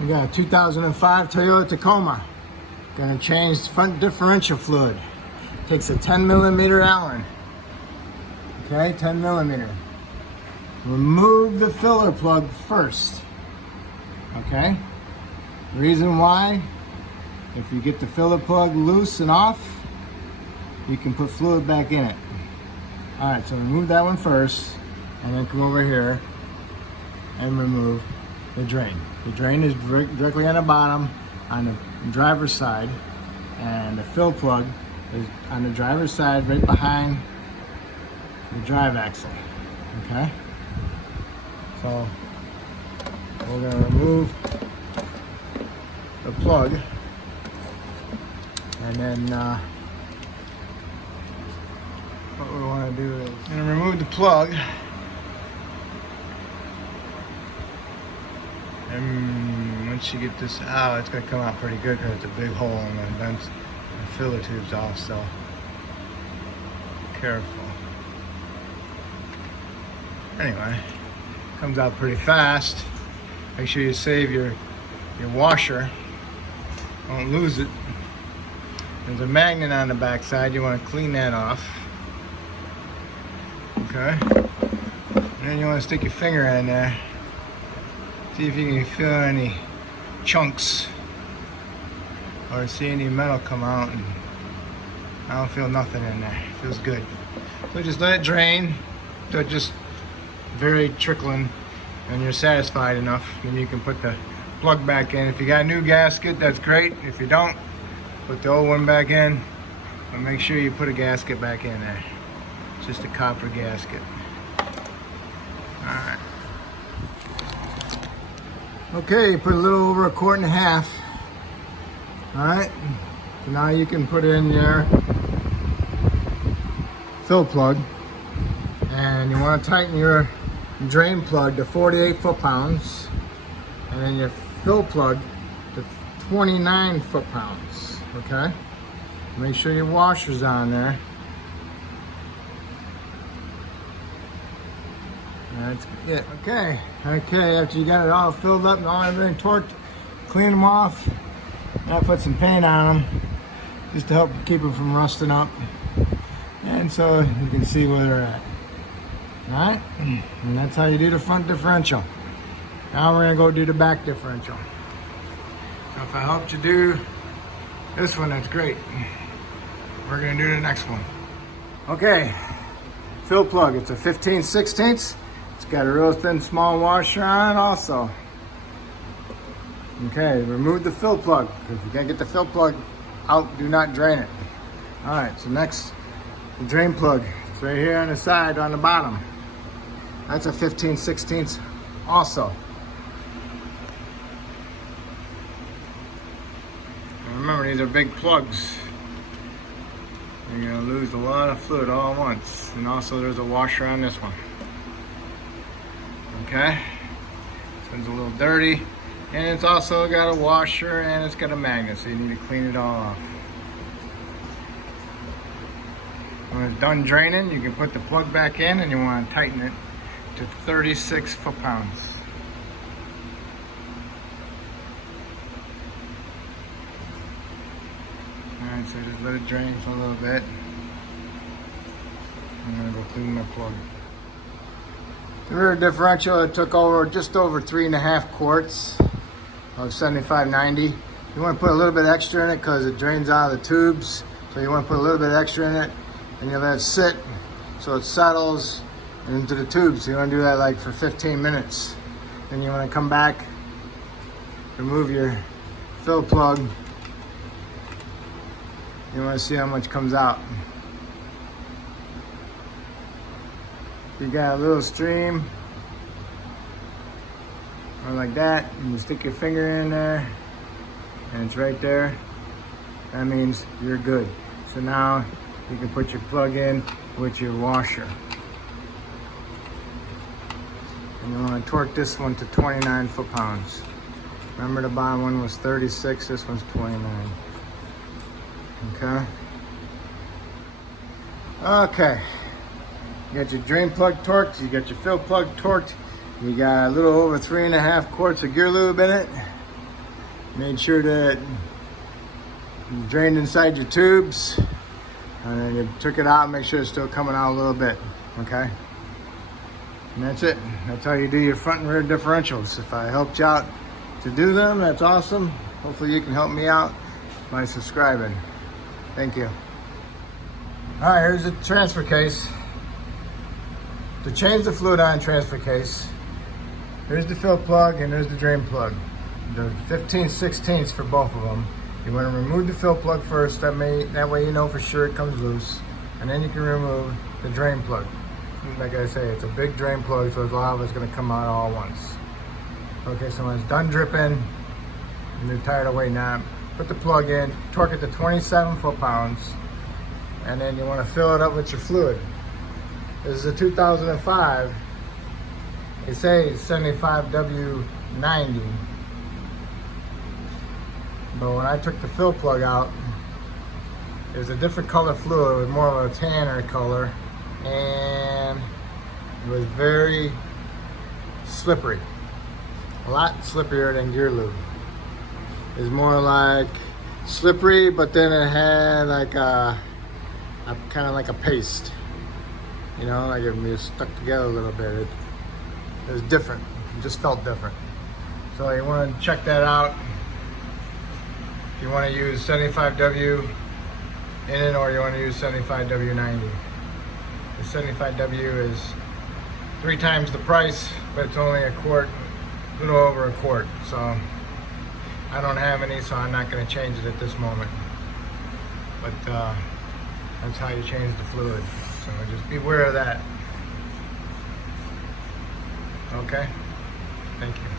We got a 2005 Toyota Tacoma. Gonna change front differential fluid. Takes a 10 millimeter Allen. Okay, 10 millimeter. Remove the filler plug first. Okay? Reason why, if you get the filler plug loose and off, you can put fluid back in it. Alright, so remove that one first, and then come over here and remove the drain. The drain is directly on the bottom on the driver's side, and the fill plug is on the driver's side right behind the drive axle. Okay? So we're going to remove the plug, and then what we want to do is remove the plug, and once you get this out, it's going to come out pretty good because it's a big hole, and then vents the filler tubes off, so careful. Anyway, comes out pretty fast. Make sure you save your washer. Don't lose it. There's a magnet on the back side. You want to clean that off. Okay. And then you want to stick your finger in there. See if you can feel any chunks or see any metal come out. And I don't feel nothing in there. It feels good. So just let it drain. So just very trickling, and you're satisfied enough, then you can put the plug back in. If you got a new gasket, that's great. If you don't, put the old one back in, but make sure you put a gasket back in there. It's just a copper gasket. Alright. Okay, you put a little over 1.5 quarts. Alright, so now you can put in your fill plug, and you want to tighten your drain plug to 48 foot-pounds, and then your fill plug to 29 foot-pounds. Okay, make sure your washer's on there. That's it. Okay, after you got it all filled up and all everything torqued, clean them off. Now put some paint on them just to help keep them from rusting up, and so you can see where they're at. Alright, and that's how you do the front differential. Now we're going to go do the back differential. So if I helped you do this one, that's great. We're going to do the next one. Okay, fill plug. It's a 15/16. It's got a real thin small washer on it also. Okay, remove the fill plug. If you can't get the fill plug out, do not drain it. Alright, so next, the drain plug. It's right here on the side, on the bottom. That's a 15/16 also. And remember, these are big plugs. You're gonna lose a lot of fluid all at once. And also there's a washer on this one. Okay? This one's a little dirty. And it's also got a washer and it's got a magnet, so you need to clean it all off. When it's done draining, you can put the plug back in, and you want to tighten it to 36 foot-pounds. Alright, so just let it drain for a little bit. I'm going to go clean my plug. The rear differential, it took over just over 3.5 quarts of 75/90. You want to put a little bit extra in it because it drains out of the tubes. So you want to put a little bit extra in it, and you let it sit so it settles into the tubes. So you want to do that like for 15 minutes. Then you want to come back, remove your fill plug. You want to see how much comes out. You got a little stream, or like that, and you stick your finger in there, and it's right there. That means you're good. So now you can put your plug in with your washer. And you want to torque this one to 29 foot-pounds. Remember, the bottom one was 36, this one's 29. Okay? Okay. You got your drain plug torqued, you got your fill plug torqued, you got a little over 3.5 quarts of gear lube in it. made sure that you drained inside your tubes, and then you took it out, make sure it's still coming out a little bit, okay? And that's it. That's how you do your front and rear differentials. If I helped you out to do them, that's awesome. Hopefully you can help me out by subscribing. Thank you. All right, here's the transfer case. To change the fluid on transfer case, here's the fill plug and there's the drain plug. There's 15/16 for both of them. You want to remove the fill plug first, that way you know for sure it comes loose, and then you can remove the drain plug. Like I say, it's a big drain plug, so a lot of it's going to come out all at once. Okay, so when it's done dripping and you're tired of waiting on it, put the plug in, torque it to 27 foot-pounds, and then you want to fill it up with your fluid. This is a 2005. They say 75W90. But when I took the fill plug out, it was a different color fluid. It was more of a tanner color, and it was very slippery. A lot slipperier than gear lube. It's more like slippery, but then it had like a kind of like a paste. You know, like it was stuck together a little bit. It was different. It just felt different. So you want to check that out. You want to use 75W in it, or you want to use 75W90. The 75W is 3 times the price, but it's only a quart, a little over a quart. So I don't have any, so I'm not going to change it at this moment. But that's how you change the fluid. So just be aware of that. Okay? Thank you.